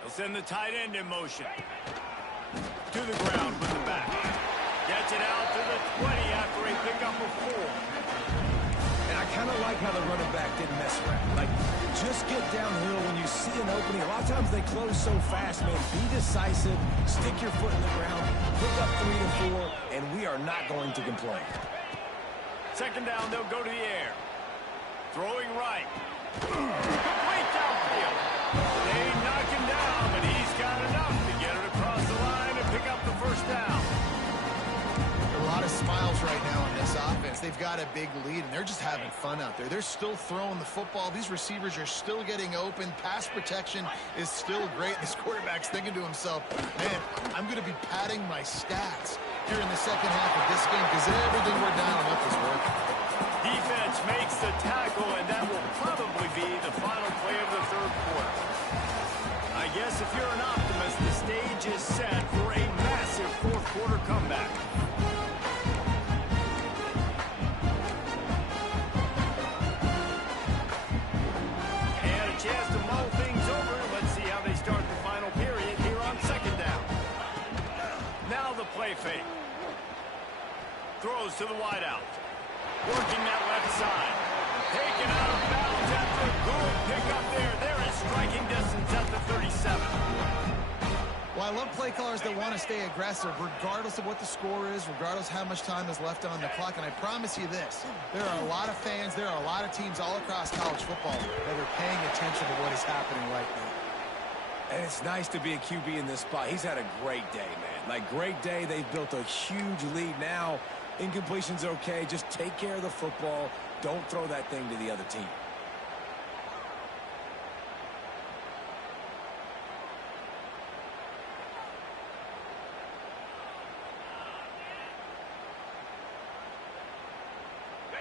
They'll send the tight end in motion. To the ground with the back. Gets it out to the 20 after a pickup of 4. And I kind of like how the running back didn't mess around. Like, just get downhill when you see an opening. A lot of times they close so fast, man. Be decisive, stick your foot in the ground, pick up 3 to 4, and we are not going to complain. 2nd down, they'll go to the air. Throwing right. Complete downfield. They knock him down, but he's got enough to get it across the line and pick up the first down. A lot of smiles right now in this offense. they've got a big lead, and they're just having fun out there. They're still throwing the football. These receivers are still getting open. Pass protection is still great. This quarterback's thinking to himself, man, I'm going to be padding my stats here in the second half of this game because everything we're dialing up is working. Defense makes the tackle, and that will probably be the final play of the third quarter. I guess if you're an optimist, the stage is set for a massive fourth quarter comeback. And a chance to mull things over. Let's see how they start the final period here on second down. Now the play fake. Throws to the wideout. Working that left side. Taken out of bounds after a good pickup there. There is striking distance at the 37. Well, I love play callers that want to stay aggressive regardless of what the score is, regardless how much time is left on the clock. And I promise you this, there are a lot of fans, there are a lot of teams all across college football that are paying attention to what is happening right now. And it's nice to be a QB in this spot. He's had a great day, man. Like, great day. They've built a huge lead now. Incompletion's okay. Just take care of the football. Don't throw that thing to the other team.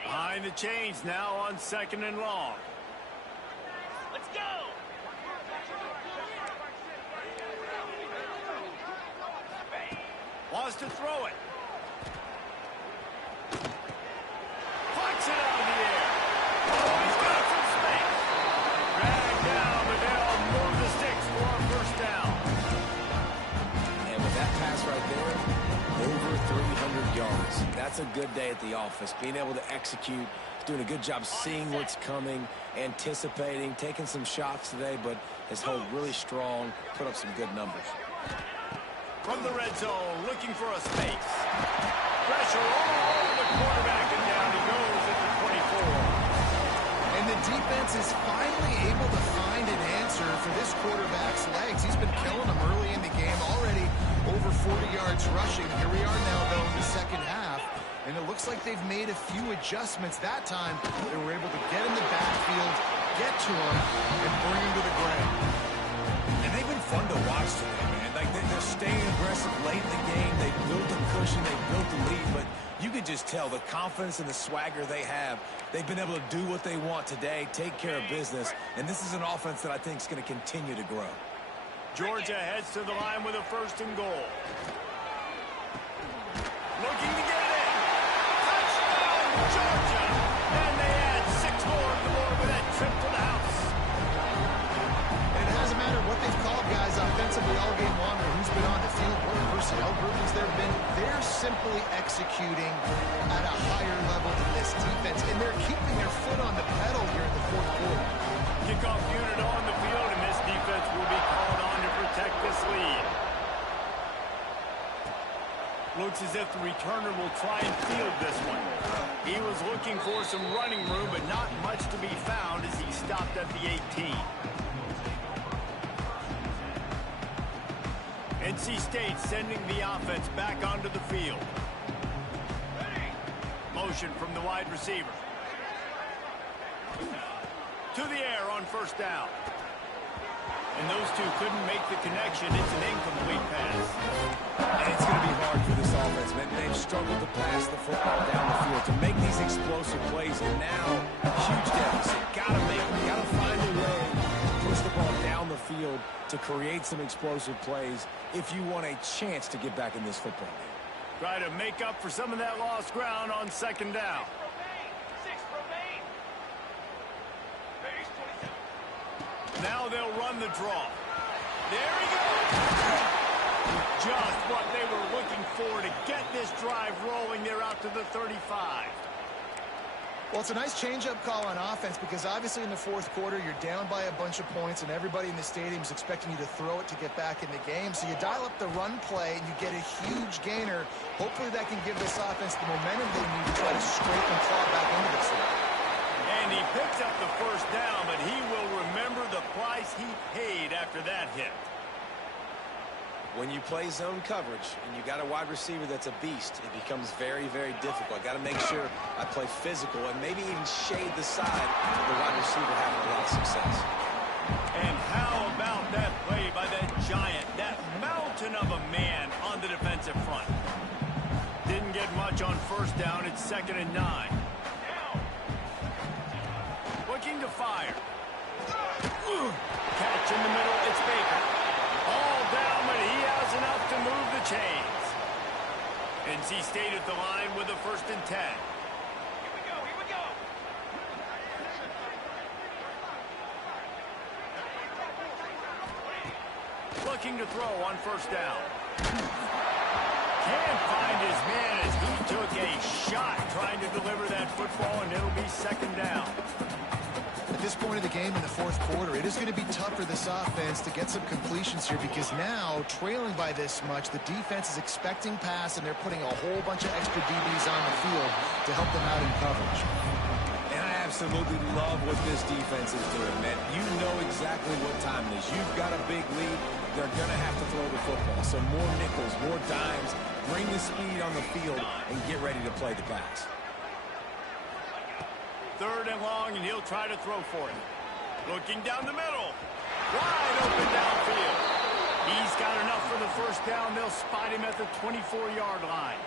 Behind the chains now on second and long. Let's go! Wants to throw it. Flicks it out of the air. Oh, he's got some space. Dragged down, but they'll move the sticks for a first down. And with that pass right there, over 300 yards. That's a good day at the office. Being able to execute, doing a good job seeing what's coming, anticipating, taking some shots today, but has held really strong, put up some good numbers. From the red zone, looking for a space. Pressure all over the quarterback, and down he goes at the 24. And the defense is finally able to find an answer for this quarterback's legs. He's been killing them early in the game, already over 40 yards rushing. Here we are now, though, in the second half. And it looks like they've made a few adjustments that time. They were able to get in the backfield, get to him, and bring him to the ground. And they've been fun to watch today, man. Like, they're staying aggressive late in the game. They built a cushion. They built the lead. But you can just tell the confidence and the swagger they have. They've been able to do what they want today, take care of business. And this is an offense that I think is going to continue to grow. Georgia heads to the line with a first and goal. Looking to get it in. Touchdown, Georgia. And they add 6 more on the board with that trip to the house. And it hasn't mattered what they've called guys offensively all game long or who's been on the field, what personnel groupings there have been. They're simply executing at a higher level than this defense, and they're keeping their foot on the pedal here in the fourth quarter. Kickoff unit on the field, and this defense will be called on to protect this lead. Looks as if the returner will try and field this one. He was looking for some running room, but not much to be found as he stopped at the 18. NC State sending the offense back onto the field. Motion from the wide receiver. To the air on first down. And those two couldn't make the connection. It's an incomplete pass. And it's going to be hard for this offense, man. They've struggled to pass the football down the field, to make these explosive plays, and now huge deficit. Got to make them. Got to find a way to push the ball down the field to create some explosive plays if you want a chance to get back in this football game. Try to make up for some of that lost ground on second down. Now they'll run the draw. There he goes. Just what they were looking for to get this drive rolling. They're out to the 35. Well, it's a nice change-up call on offense because obviously in the fourth quarter, you're down by a bunch of points and everybody in the stadium is expecting you to throw it to get back in the game. So you dial up the run play and you get a huge gainer. Hopefully that can give this offense the momentum they need to try to scrape and claw back into this one. And he picks up the first down, but he will remember the price he paid after that hit. When you play zone coverage and you got a wide receiver that's a beast, it becomes very, very difficult. I got to make sure I play physical and maybe even shade the side of the wide receiver having a lot of success. And how about that play by that giant, that mountain of a man on the defensive front? Didn't get much on first down. It's 2nd and 9. Looking to fire. Catch in the middle. It's Baker. All down, but he has enough to move the chains. NC State at the line with a 1st and 10. Here we go. Looking to throw on 1st down. Can't find his man as he took a shot trying to deliver that football, and it'll be 2nd down. At this point of the game in the 4th quarter, it is going to be tough for this offense to get some completions here because now, trailing by this much, the defense is expecting pass, and they're putting a whole bunch of extra DBs on the field to help them out in coverage. And I absolutely love what this defense is doing, man. You know exactly what time it is. You've got a big lead. They're going to have to throw the football. So more nickels, more dimes, bring the speed on the field, and get ready to play the pass. 3rd and long, and he'll try to throw for it. Looking down the middle. Wide open downfield. He's got enough for the 1st down. They'll spot him at the 24-yard line.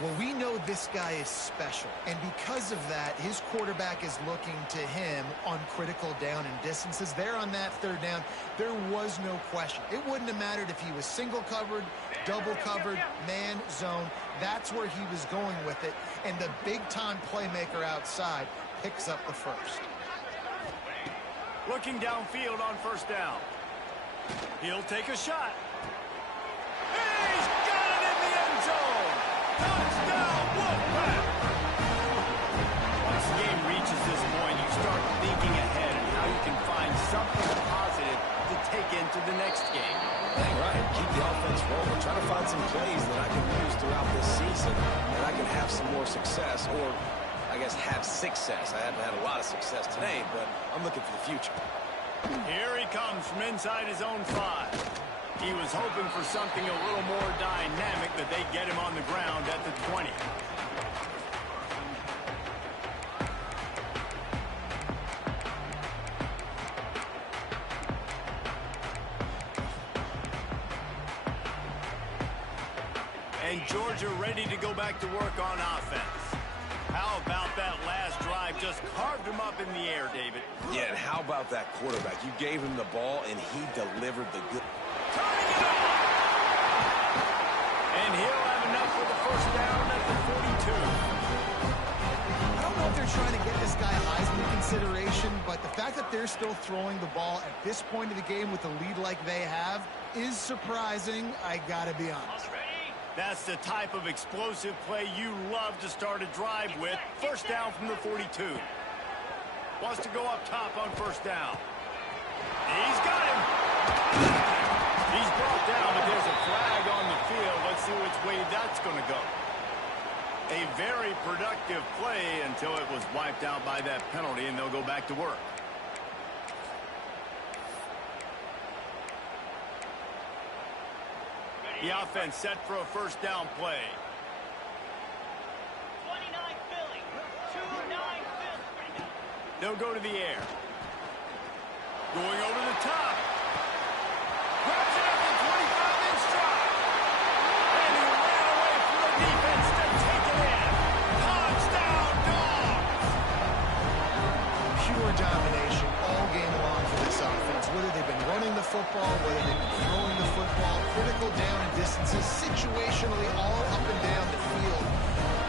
Well, we know this guy is special, and because of that, his quarterback is looking to him on critical down and distances. There on that 3rd down, there was no question. It wouldn't have mattered if he was single covered, double covered, man, zone. That's where he was going with it, and the big-time playmaker outside picks up the 1st. Looking downfield on 1st down. He'll take a shot. He's got it in the end zone. Touchdown, Wolfpack! Once the game reaches this point, you start thinking ahead and how you can find something positive to take into the next game. Dang right. Keep the offense rolling. Try to find some plays that I can use throughout this season and I can have some more success, or I guess have success. I haven't had a lot of success today, but I'm looking for the future. Here he comes from inside his own 5. He was hoping for something a little more dynamic, but they get him on the ground at the 20. And Georgia ready to go back to work on offense. How about that last drive? Just carved him up in the air, David. Yeah, and how about that quarterback? You gave him the ball, and he delivered the good. Turning it on! And he'll have enough for the 1st down at the 42. I don't know if they're trying to get this guy Heisman consideration, but the fact that they're still throwing the ball at this point of the game with a lead like they have is surprising, I gotta be honest. That's the type of explosive play you love to start a drive with. 1st down from the 42. Wants to go up top on 1st down. He's got him. He's brought down, but there's a flag on the field. Let's see which way that's going to go. A very productive play until it was wiped out by that penalty, and they'll go back to work. The offense set for a 1st down play. 29 Philly. 29 Philly. They'll go to the air. Going over the top. Grabs it at the 25-inch stride. And he ran away from the defense to take it in. Touchdown, Dogs! Pure domination all game long for this offense. Whether they've been running the football, whether they've been throwing the football, critical down and distances, situationally all up and down the field.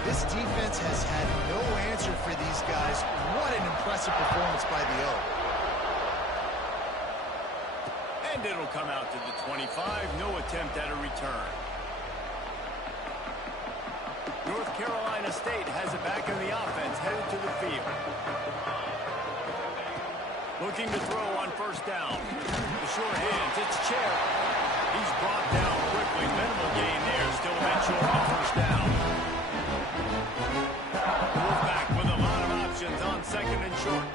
This defense has had no answer for these guys. What an impressive performance by the O. And it'll come out to the 25. No attempt at a return. North Carolina State has it back in the offense, headed to the field. Looking to throw on 1st down. The short hands, it's Cherry. He's brought down quickly. Minimal gain there. Still went short on 1st down. Wolfpack with a lot of options on 2nd and short.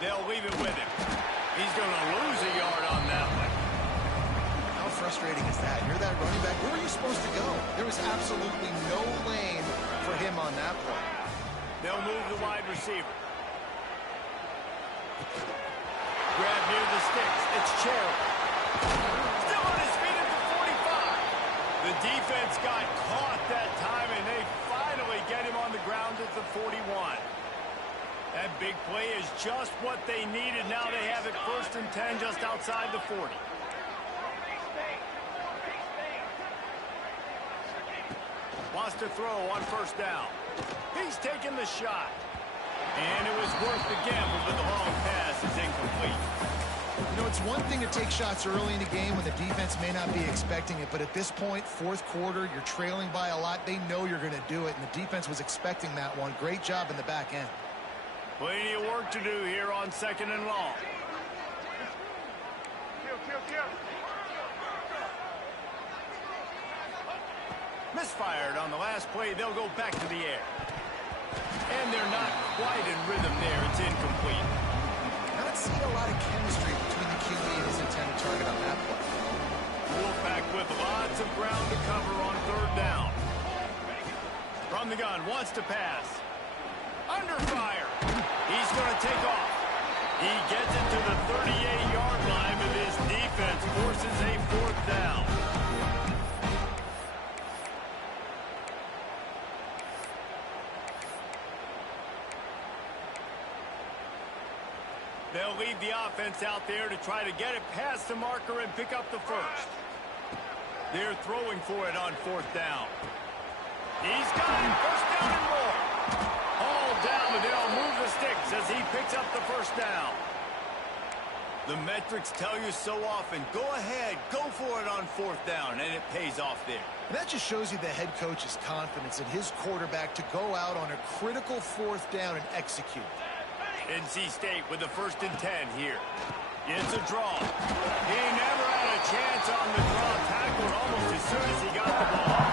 They'll leave it with him. He's going to lose that running back, where were you supposed to go? There was absolutely no lane for him on that play. They'll move the wide receiver. Grab near the sticks. It's Cherry. Still on his feet at the 45. The defense got caught that time, and they finally get him on the ground at the 41. That big play is just what they needed. Now they have it 1st and 10 just outside the 40. Wants to throw on 1st down. He's taking the shot. And it was worth the gamble, but the long pass is incomplete. You know, it's one thing to take shots early in the game when the defense may not be expecting it, but at this point, 4th quarter, you're trailing by a lot. They know you're going to do it, and the defense was expecting that one. Great job in the back end. Plenty of work to do here on 2nd and long. Misfired on the last play. They'll go back to the air. And they're not quite in rhythm there. It's incomplete. Not seeing a lot of chemistry between the QB and his intended target on that play. Wolfpack with lots of ground to cover on 3rd down. From the gun, wants to pass. Under fire. He's going to take off. He gets it to the 38-yard line, but his defense forces a 4th down. They'll leave the offense out there to try to get it past the marker and pick up the 1st. They're throwing for it on 4th down. He's got it. 1st down and more. All down, but they'll move the sticks as he picks up the 1st down. The metrics tell you so often, go ahead, go for it on 4th down, and it pays off there. And that just shows you the head coach's confidence in his quarterback to go out on a critical 4th down and execute. NC State with the 1st and 10 here. It's a draw. He never had a chance on the draw. Tackled almost as soon as he got the ball.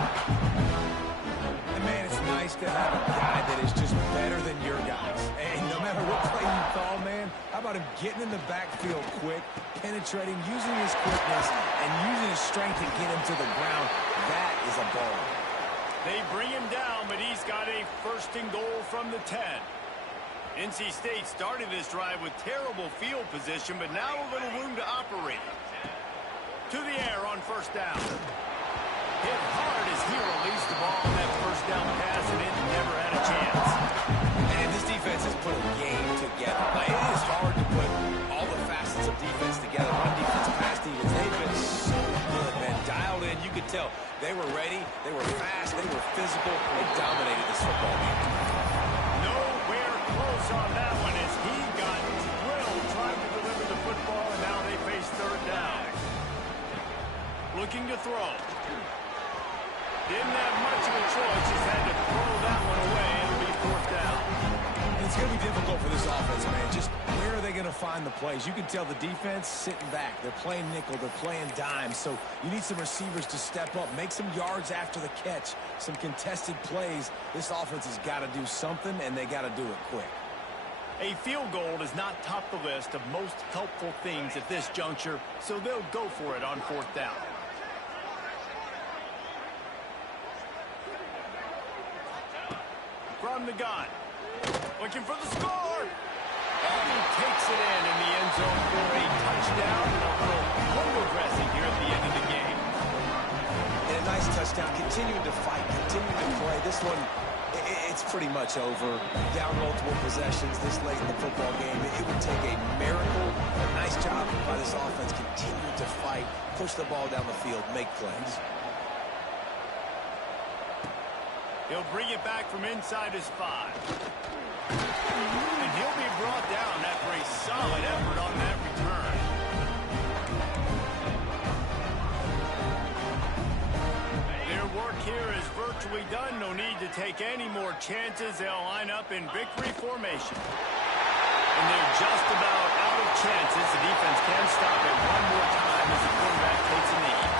And man, it's nice to have a guy that is just better than your guys. And no matter what play you call, man, how about him getting in the backfield quick, penetrating, using his quickness, and using his strength to get him to the ground. That is a ball. They bring him down, but he's got a 1st and goal from the 10. NC State started this drive with terrible field position, but now a little room to operate. To the air on 1st down. Hit hard as he released the ball on that 1st down pass, and it never had a chance. And this defense has put a game together. Like, it is hard to put all the facets of defense together. Run defense, pass defense, they've been so good, man. Dialed in, you could tell. They were ready, they were fast, they were physical. They dominated this football game. Nowhere close on that one as he got drilled trying to deliver the football, and now they face 3rd down. Looking to throw. Didn't have much of a choice, just had to throw that one away. It'll be 4th down. It's going to be difficult for this offense, man. Just where are they going to find the plays? You can tell the defense sitting back. They're playing nickel. They're playing dime. So you need some receivers to step up, make some yards after the catch, some contested plays. This offense has got to do something, and they got to do it quick. A field goal does not top the list of most helpful things at this juncture, so they'll go for it on 4th down. From the gun. Looking for the score. And he takes it in the end zone for a touchdown. And a little window dressing here at the end of the game. And a nice touchdown. Continuing to fight, continuing to play. This one, it's pretty much over. Down multiple possessions this late in the football game. It would take a miracle. A nice job by this offense. Continue to fight, push the ball down the field, make plays. He'll bring it back from inside his 5. And he'll be brought down after a solid effort on that return. Their work here is virtually done. No need to take any more chances. They'll line up in victory formation. And they're just about out of chances. The defense can stop it one more time as the quarterback takes a knee.